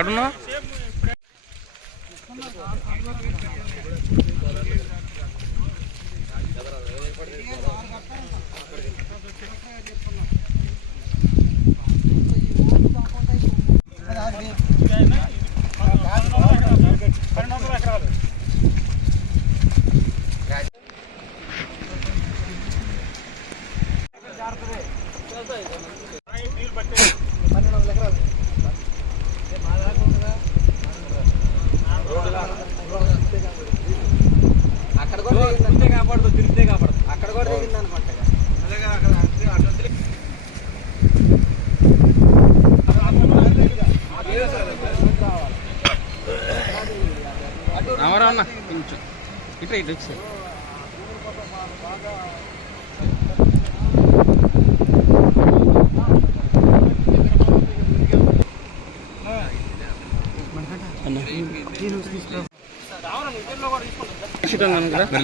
ఎక్కడున్నా అన్న కొంచెం ఇట్లా ఇటు వచ్చి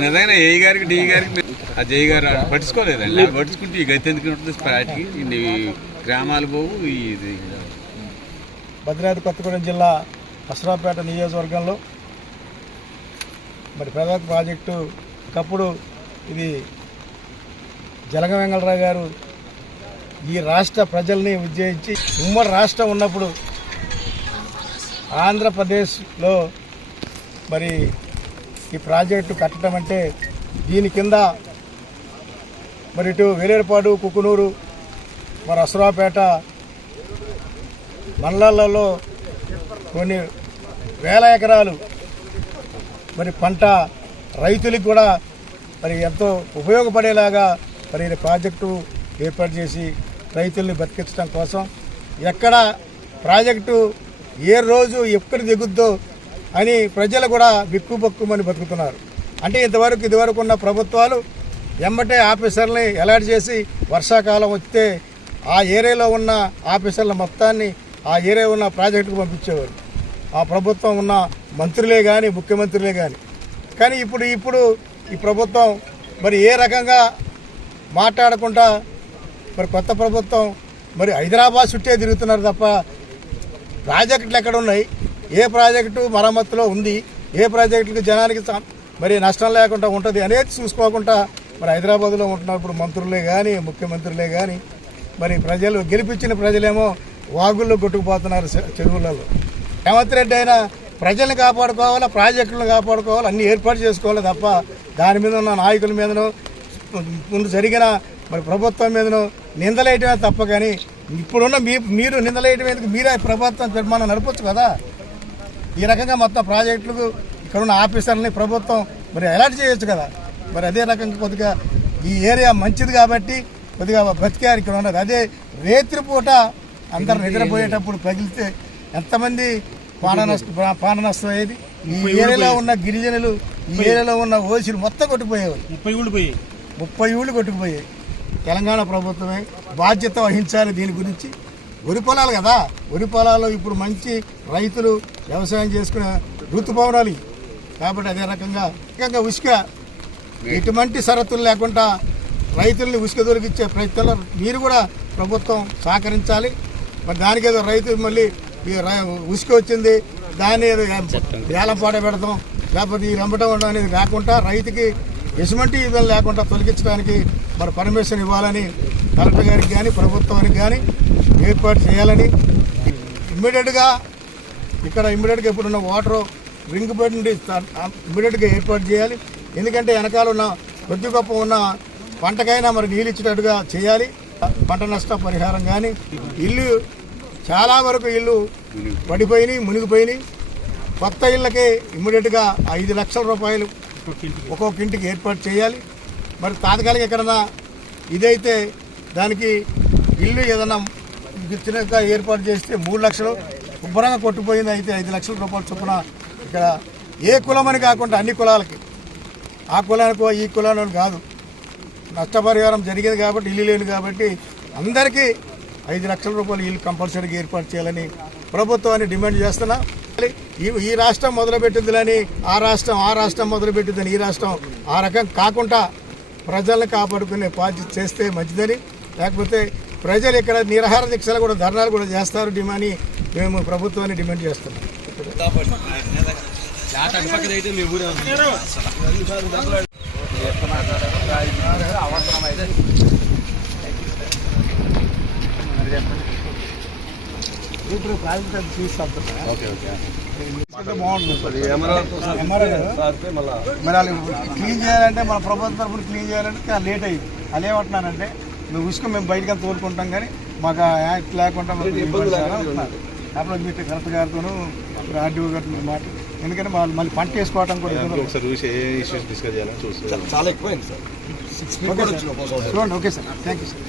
నిజంగా ఏ గారికి డి గారికి ఆ జై గారు పట్టించుకోలేదండి. పట్టించుకుంటే ఈ గతి ఎందుకు ఉంటుంది పాటికి ఇన్ని గ్రామాలు పోవు. ఇది భద్రాద్రి కొత్తగూడెం జిల్లా అసరాపేట నియోజకవర్గంలో మరి ప్రధాన ప్రాజెక్టు ఒకప్పుడు ఇది జలగ వెంగళరావు గారు ఈ రాష్ట్ర ప్రజల్ని ఉద్దేశించి ఉమ్మడి రాష్ట్రం ఉన్నప్పుడు ఆంధ్రప్రదేశ్లో మరి ఈ ప్రాజెక్టు కట్టడం అంటే దీని కింద మరి ఇటు వేలేరుపాడు, కుకునూరు, మరి అసరాపేట మండలాలలో కొన్ని వేల ఎకరాలు మరి పంట రైతులకు కూడా మరి ఎంతో ఉపయోగపడేలాగా మరి ప్రాజెక్టు ఏర్పాటు చేసి రైతుల్ని బతికించడం కోసం ఎక్కడ ప్రాజెక్టు ఏ రోజు ఎక్కడ దిగుద్దో అని ప్రజలు కూడా బిక్కుబక్కుమని బతుకుతున్నారు. అంటే ఇదివరకు ఉన్న ప్రభుత్వాలు ఎమ్మటే ఆఫీసర్ని అలర్ట్ చేసి వర్షాకాలం వస్తే ఆ ఏరియాలో ఉన్న ఆఫీసర్ల మొత్తాన్ని ఆ ఏరియా ఉన్న ప్రాజెక్టుకు పంపించేవారు. ఆ ప్రభుత్వం ఉన్న మంత్రులే కానీ ముఖ్యమంత్రులే కానీ ఇప్పుడు ఈ ప్రభుత్వం మరి ఏ రకంగా మాట్లాడకుండా మరి కొత్త ప్రభుత్వం మరి హైదరాబాద్ చుట్టే తిరుగుతున్నారు తప్ప ప్రాజెక్టులు ఎక్కడ ఉన్నాయి, ఏ ప్రాజెక్టు మరమ్మతులో ఉంది, ఏ ప్రాజెక్టులకు జనానికి మరి నష్టం లేకుండా ఉంటుంది అనేది చూసుకోకుండా మరి హైదరాబాద్లో ఉంటున్నప్పుడు మంత్రులే కానీ ముఖ్యమంత్రులే కానీ మరి ప్రజలు గెలిపించిన ప్రజలేమో వాగుల్లో కొట్టుకుపోతున్నారు చెరువులలో. రేవంత్ రెడ్డి అయినా ప్రజల్ని కాపాడుకోవాలా, ప్రాజెక్టులను కాపాడుకోవాలి, అన్ని ఏర్పాటు చేసుకోవాలి తప్ప దాని మీద ఉన్న నాయకుల మీదనో ముందు జరిగిన మరి ప్రభుత్వం మీదనో నిందలేయటమే తప్ప కానీ ఇప్పుడున్న మీరు నిందలేయటం ఎందుకు? మీరే ప్రభుత్వం నిర్మాణం నడపచ్చు కదా. ఈ రకంగా మొత్తం ప్రాజెక్టులకు ఇక్కడున్న ఆఫీసర్లని ప్రభుత్వం మరి అలర్ట్ చేయొచ్చు కదా. మరి అదే రకంగా కొద్దిగా ఈ ఏరియా మంచిది కాబట్టి కొద్దిగా బతికారు ఇక్కడ ఉన్నది. అదే రేత్రిపూట అందరు నిద్రపోయేటప్పుడు పగిలితే ఎంతమంది ప్రాణ నష్టం అయ్యేది. ఈ ఏరియాలో ఉన్న గిరిజనులు, ఈ ఏరియాలో ఉన్న ఓసీలు మొత్తం కొట్టుకుపోయేవారు. 30 ఊళ్ళు కొట్టుకుపోయాయి. తెలంగాణ ప్రభుత్వమే బాధ్యత వహించాలి దీని గురించి. వరి పొలాలు కదా, వరి పొలాలు ఇప్పుడు మంచి రైతులు వ్యవసాయం చేసుకునే ఋతుపవనాలు కాబట్టి అదే రకంగా ఉసుక ఎటువంటి షరతులు లేకుండా రైతుల్ని ఉసుక దొరికిచ్చే ప్రయత్నంలో మీరు కూడా ప్రభుత్వం సహకరించాలి. మరి దానికి ఏదో రైతు మళ్ళీ ఉసుక వచ్చింది దాన్ని ఏదో వేలం పాట పెడతాం లేకపోతే ఈ రంపటం ఉండడం అనేది కాకుండా రైతుకి ఎటువంటి ఇబ్బంది లేకుండా తొలగించడానికి మరి పర్మిషన్ ఇవ్వాలని కలెక్టర్ గారికి కానీ ప్రభుత్వానికి కానీ ఏర్పాటు చేయాలని ఇమ్మీడియట్గా ఇప్పుడున్న వాటర్ రింగ్ బెడ్ నుండి ఇమ్మీడియట్గా ఏర్పాటు చేయాలి. ఎందుకంటే వెనకాల ఉన్న కొద్ది గొప్ప ఉన్న పంటకైనా మరి నీళ్ళు ఇచ్చేటట్టుగా చేయాలి. పంట నష్ట పరిహారం కానీ ఇల్లు చాలా వరకు ఇల్లు పడిపోయినాయి, మునిగిపోయినాయి. కొత్త ఇళ్ళకి ఇమ్మీడియట్గా 5 లక్షల రూపాయలు ఒక్కొక్క ఇంటికి ఏర్పాటు చేయాలి. మరి తాత్కాలిక ఎక్కడన్నా ఇదైతే దానికి ఇల్లు ఏదన్నా చిన్నగా ఏర్పాటు చేస్తే 3 లక్షలు శుభ్రంగా కొట్టుపోయింది. అయితే 5 లక్షల రూపాయలు చొప్పున ఇక్కడ ఏ కులమని కాకుండా అన్ని కులాలకి, ఆ కులానికో ఈ కులానికి కాదు, నష్టపరిహారం జరిగేది కాబట్టి ఇల్లు లేదు కాబట్టి అందరికీ 5 లక్షల రూపాయలు ఇల్లు కంపల్సరీగా ఏర్పాటు చేయాలని ప్రభుత్వాన్ని డిమాండ్ చేస్తున్నా. ఈ రాష్ట్రం మొదలుపెట్టిందని ఆ రాష్ట్రం మొదలుపెట్టిందని ఈ రాష్ట్రం ఆ రకం కాకుండా ప్రజలను కాపాడుకునే బాధ్యత చేస్తే మంచిదని, లేకపోతే ప్రజలు ఇక్కడ నిరాహార దీక్షలు కూడా ధర్నాలు కూడా చేస్తారు డిమాండ్ మేము ప్రభుత్వాన్ని డిమాండ్ చేస్తున్నాం. మరి వాళ్ళు క్లీన్ చేయాలంటే మన ప్రభుత్వం తరఫున క్లీన్ చేయాలంటే లేట్ అయ్యింది. వాళ్ళు ఏమంటున్నారంటే మేము ఉసుక మేము బయటకు అంత తోలుకుంటాం కానీ మాకు ఆ యాక్ట్ లేకుండా అప్పుడు మీరు కలెక్టర్ గారితోనూ ఆర్డీఓ గారితో మాట, ఎందుకంటే వాళ్ళు మళ్ళీ పంట వేసుకోవడం కూడా డిస్కస్ చేయాలని చూస్తాం. చాలా ఎక్కువైంది sir. Okay sir, thank you sir.